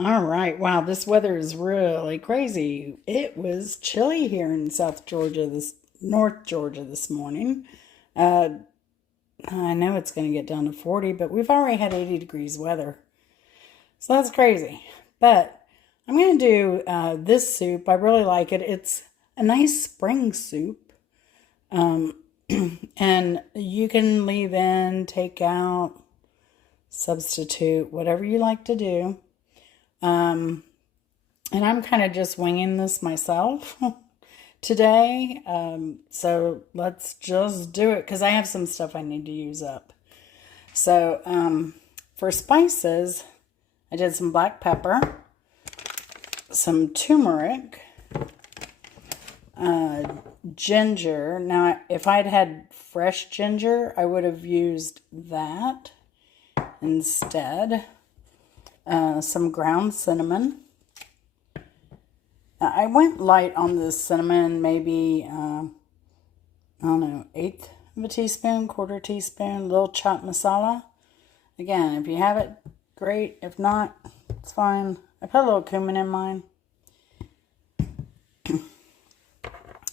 All right. Wow, this weather is really crazy. It was chilly here in North Georgia this morning. Uh, I know it's going to get down to 40, but we've already had 80 degrees weather. So that's crazy. But I'm going to do this soup. I really like it. It's a nice spring soup. Um, and you can leave in, take out, substitute, whatever you like to do. Um, and I'm kind of just winging this myself today. So let's just do it because I have some stuff I need to use up. So for spices, I did some black pepper, some turmeric, ginger. Now, if I'd had fresh ginger, I would have used that instead. Some ground cinnamon. I went light on this cinnamon, maybe, I don't know, eighth of a teaspoon, quarter teaspoon, little chopped masala. Again, if you have it, great. If not, it's fine. I put a little cumin in mine.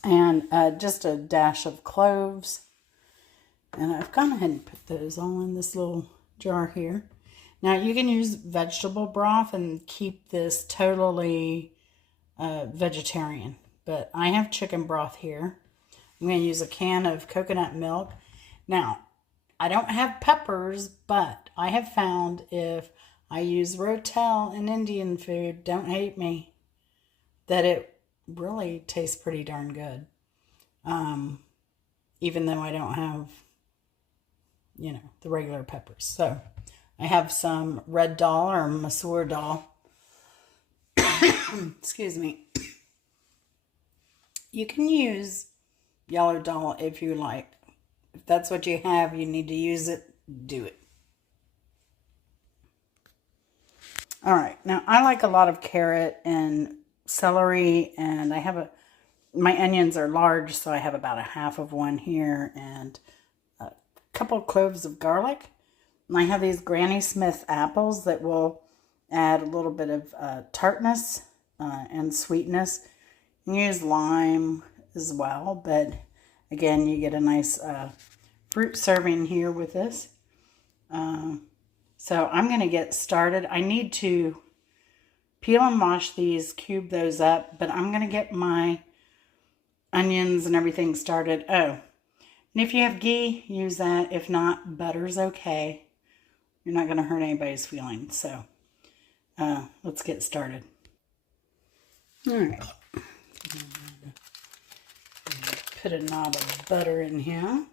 And just a dash of cloves. And I've gone ahead and put those all in this little jar here. Now, you can use vegetable broth and keep this totally vegetarian. But I have chicken broth here. I'm going to use a can of coconut milk. Now, I don't have peppers, but I have found if I use Rotel in Indian food, don't hate me, that it really tastes pretty darn good. Even though I don't have, the regular peppers. So, I have some red daal or masoor daal. Excuse me. You can use yellow daal if you like. If that's what you have, you need to use it, do it. All right. Now, I like a lot of carrot and celery, and my onions are large, so I have about a half of one here, and a couple cloves of garlic. And I have these Granny Smith apples that will add a little bit of tartness and sweetness. You can use lime as well, but again, you get a nice fruit serving here with this. So I'm going to get started. I need to peel and wash these, cube those up, but I'm going to get my onions and everything started. Oh, and if you have ghee, use that. If not, butter's okay. You're not going to hurt anybody's feelings. So let's get started. All right. Put a knob of butter in here.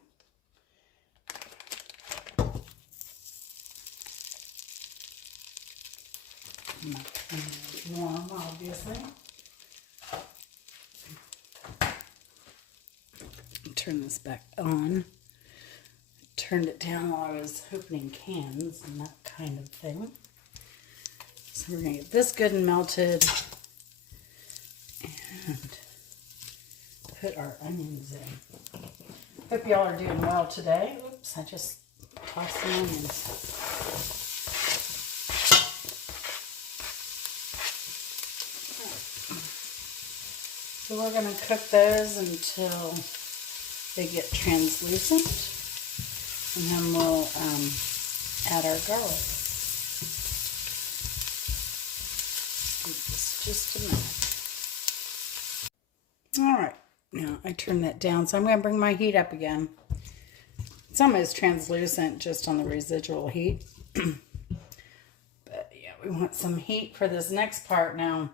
Warm, obviously. Turn this back on. Turned it down while I was opening cans and that kind of thing. So we're going to get this good and melted and put our onions in. Hope y'all are doing well today. Oops, I just tossed some onions. So we're going to cook those until they get translucent. And then we'll add our garlic. Do this just a minute. All right, now I turn that down, so I'm going to bring my heat up again. It's almost translucent just on the residual heat. But yeah, we want some heat for this next part. Now,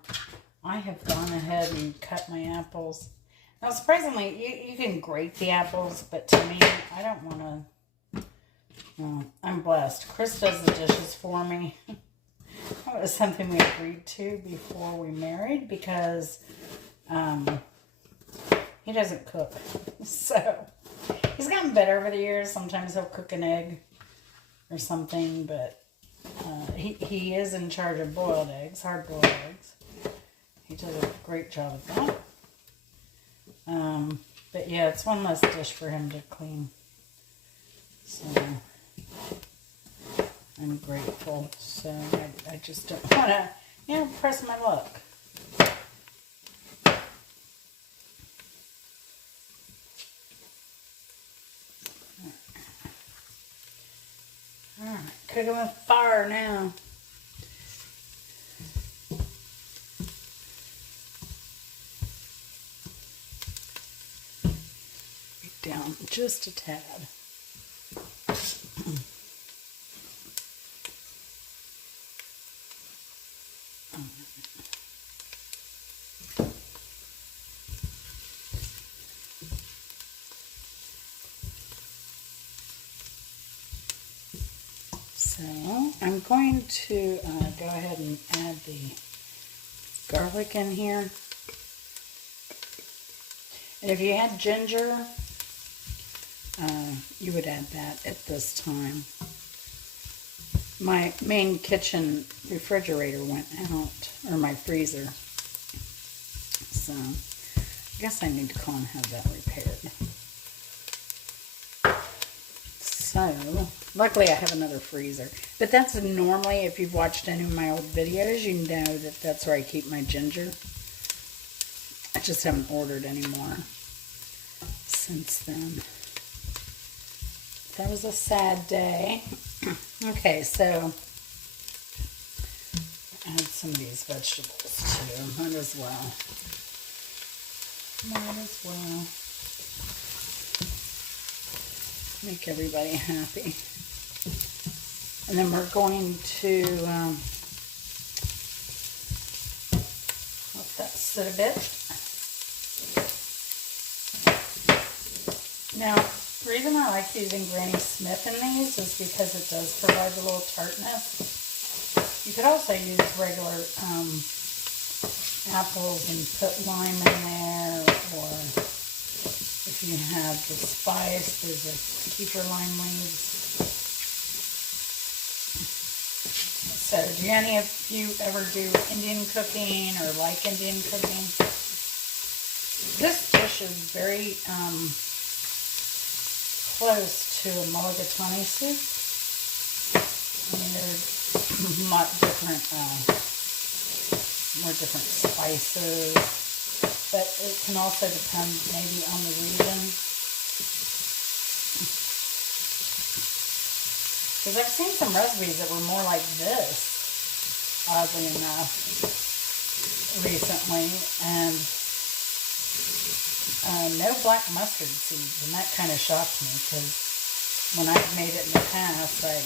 I have gone ahead and cut my apples. Now, surprisingly, you can grate the apples, but to me, I don't want to. I'm blessed. Chris does the dishes for me. That was something we agreed to before we married because he doesn't cook. So he's gotten better over the years. Sometimes he'll cook an egg or something, but he is in charge of boiled eggs, hard-boiled eggs. He does a great job of that. But yeah, it's one less dish for him to clean. So I'm grateful. So I just don't want to Yeah, press my luck. Alright, cooking with fire now. Down just a tad. So I'm going to go ahead and add the garlic in here. And if you had ginger, you would add that at this time. My main kitchen refrigerator went out, or my freezer. So I guess I need to call and have that repaired. So luckily I have another freezer. But that's normally, if you've watched any of my old videos, you know that that's where I keep my ginger. I just haven't ordered anymore since then. That was a sad day. Okay, so add some of these vegetables too. Might as well. Might as well. Make everybody happy. And then we're going to let that sit a bit. Now, the reason I like using Granny Smith in these is because it does provide a little tartness. You could also use regular apples and put lime in there, or if you have the spice, there's a keeper lime leaves. So, do any of you ever do Indian cooking or like Indian cooking? This dish is very close to a mulligatawny soup. I mean, they're not different, more different spices, but it can also depend maybe on the region. Because I've seen some recipes that were more like this, oddly enough, recently, and no black mustard seeds, and that kind of shocked me because when I've made it in the past, I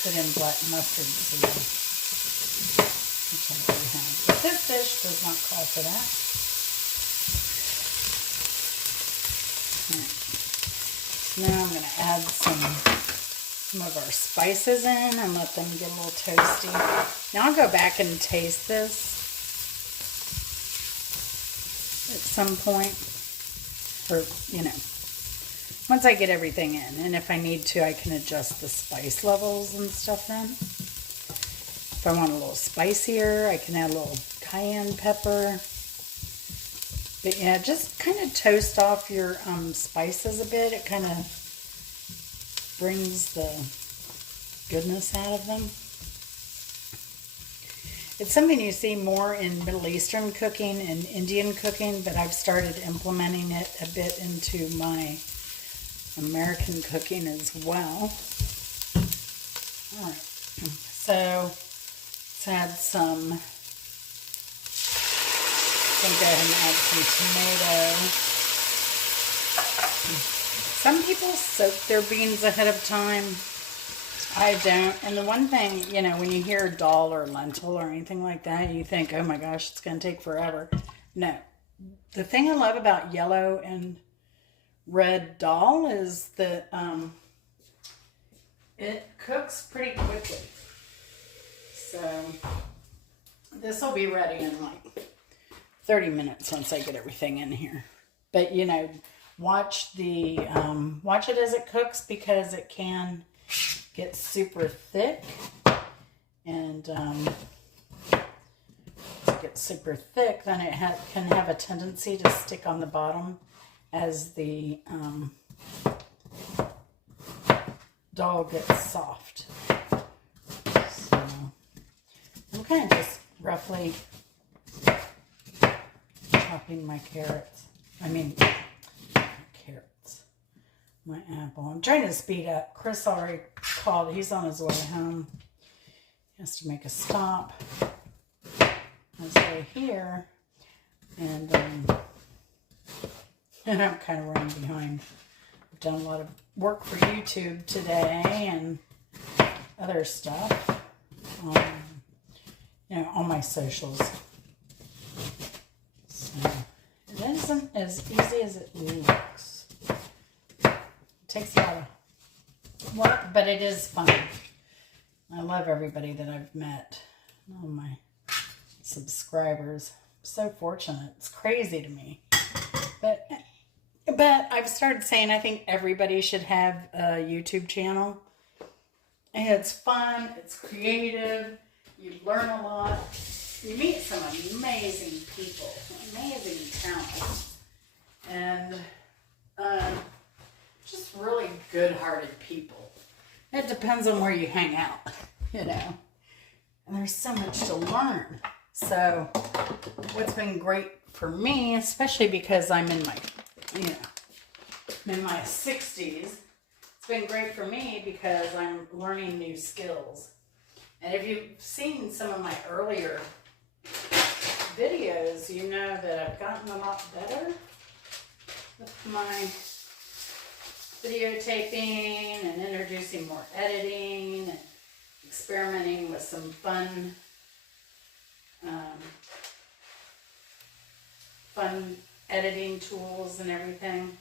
put in black mustard seeds, which I do have. But this dish does not call for that. Right. So now I'm going to add some of our spices in and let them get a little toasty. Now I'll go back and taste this at some point, or once I get everything in, and if I need to, I can adjust the spice levels and stuff then. If I want a little spicier, I can add a little cayenne pepper. But yeah, just kind of toast off your spices a bit. It kind of brings the goodness out of them. It's something you see more in Middle Eastern cooking and Indian cooking, but I've started implementing it a bit into my American cooking as well. All right, so let's add some, I'm going to go ahead and add some tomato. Some people soak their beans ahead of time. I don't. And the one thing, when you hear daal or lentil or anything like that, you think, oh my gosh, it's going to take forever. No. The thing I love about yellow and red daal is that it cooks pretty quickly. So this will be ready in like 30 minutes once I get everything in here. But, watch it as it cooks, because it can get super thick, and if it gets super thick, then it can have a tendency to stick on the bottom as the daal gets soft. So I'm kind of just roughly chopping my carrots. Carrots. My apple. I'm trying to speed up. Chris already called. He's on his way home. He has to make a stop on his way here. And I'm kind of running behind. I've done a lot of work for YouTube today and other stuff. On my socials. So it isn't as easy as it looks. It takes a lot of work, but it is fun. I love everybody that I've met. All my subscribers. I'm so fortunate. It's crazy to me. But I've started saying I think everybody should have a YouTube channel. And it's fun. It's creative. You learn a lot. You meet some amazing people, amazing talent, and just really good-hearted people. It depends on where you hang out, And there's so much to learn. So what's been great for me, especially because I'm in my, in my 60s, it's been great for me because I'm learning new skills. And if you've seen some of my earlier videos, you know that I've gotten a lot better with my videotaping and introducing more editing and experimenting with some fun editing tools and everything.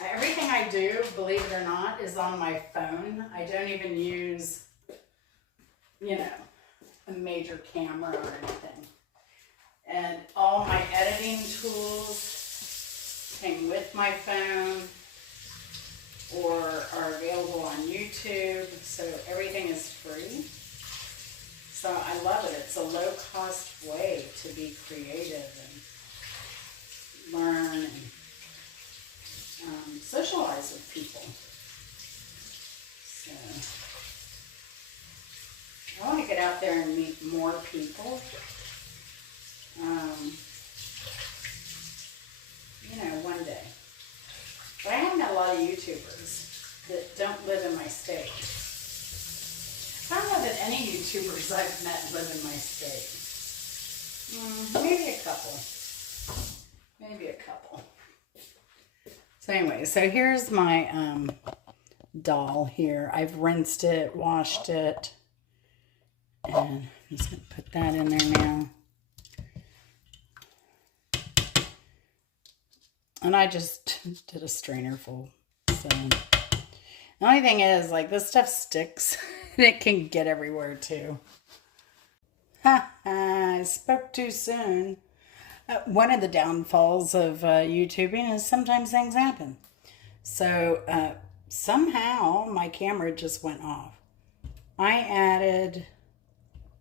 Everything I do, believe it or not, is on my phone. I don't even use a major camera or anything. And all my editing tools came with my phone or are available on YouTube. So everything is free. So I love it. It's a low-cost way to be creative and learn and socialize with people. So I want to get out there and meet more people. One day. But I have met a lot of YouTubers that don't live in my state. I don't know that any YouTubers I've met live in my state. Maybe a couple. So anyway, so here's my daal here. I've rinsed it, washed it. And I'm just going to put that in there now. And I just did a strainer full. So the only thing is, this stuff sticks. And it can get everywhere too. I spoke too soon. One of the downfalls of YouTubing is sometimes things happen. So somehow my camera just went off. I added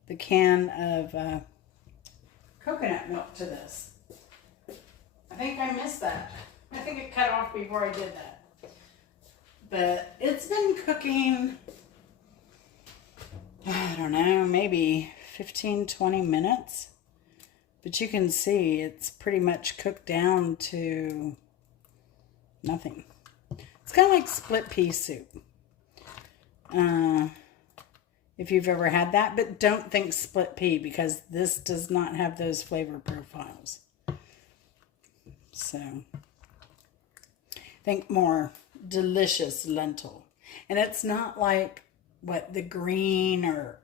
the can of coconut milk to this. I think I missed that. I think it cut off before I did that. But it's been cooking, I don't know, maybe 15-20 minutes. But you can see it's pretty much cooked down to nothing. It's kind of like split pea soup. If you've ever had that, but don't think split pea because this does not have those flavor profiles. So, think more delicious lentil. And it's not like the green or,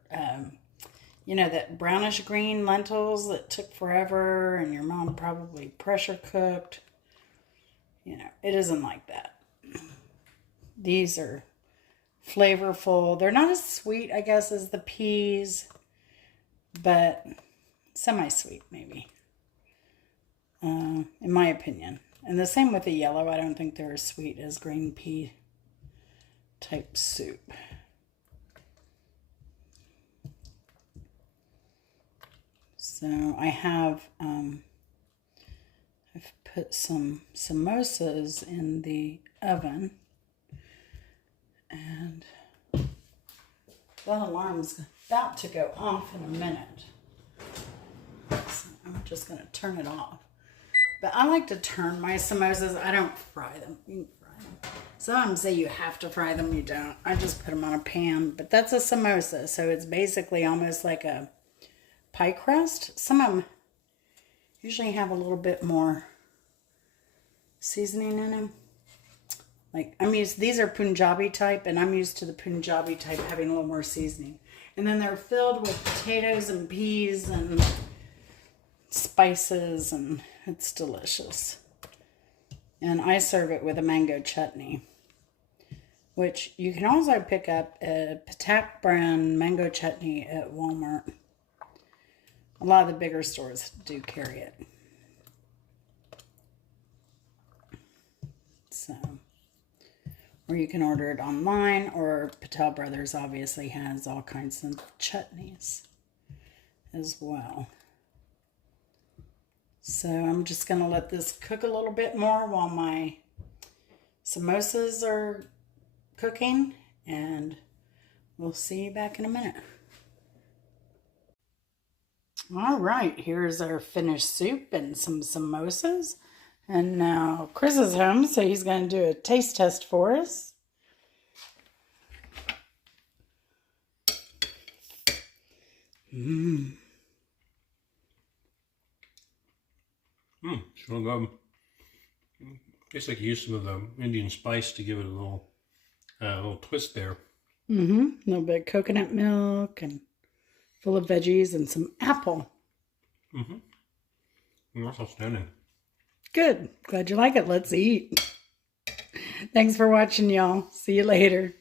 that brownish green lentils that took forever and your mom probably pressure cooked. It isn't like that. These are flavorful. They're not as sweet, I guess, as the peas, but semi-sweet maybe, in my opinion. And the same with the yellow. I don't think they're as sweet as green pea type soup. So I have, I've put some samosas in the oven. And that alarm's about to go off in a minute. So I'm just going to turn it off. But I like to turn my samosas. I don't fry them. You can fry them. Some of them say you have to fry them. You don't. I just put them on a pan. But that's a samosa. So it's basically almost like a pie crust. Some of them usually have a little bit more seasoning in them. Like these are Punjabi type, and I'm used to the Punjabi type having a little more seasoning. And then they're filled with potatoes and peas and spices, and it's delicious. And I serve it with a mango chutney, which you can also pick up a Patak brand mango chutney at Walmart. A lot of the bigger stores do carry it. So, or you can order it online, or Patel Brothers obviously has all kinds of chutneys as well. So I'm just going to let this cook a little bit more while my samosas are cooking, and we'll see you back in a minute. All right, here's our finished soup and some samosas. And now Chris is home, so he's going to do a taste test for us. Sure good. Tastes like you used some of the Indian spice to give it a little twist there. A little bit of coconut milk and full of veggies and some apple. That's outstanding. Good. Glad you like it. Let's eat. Thanks for watching, y'all. See you later.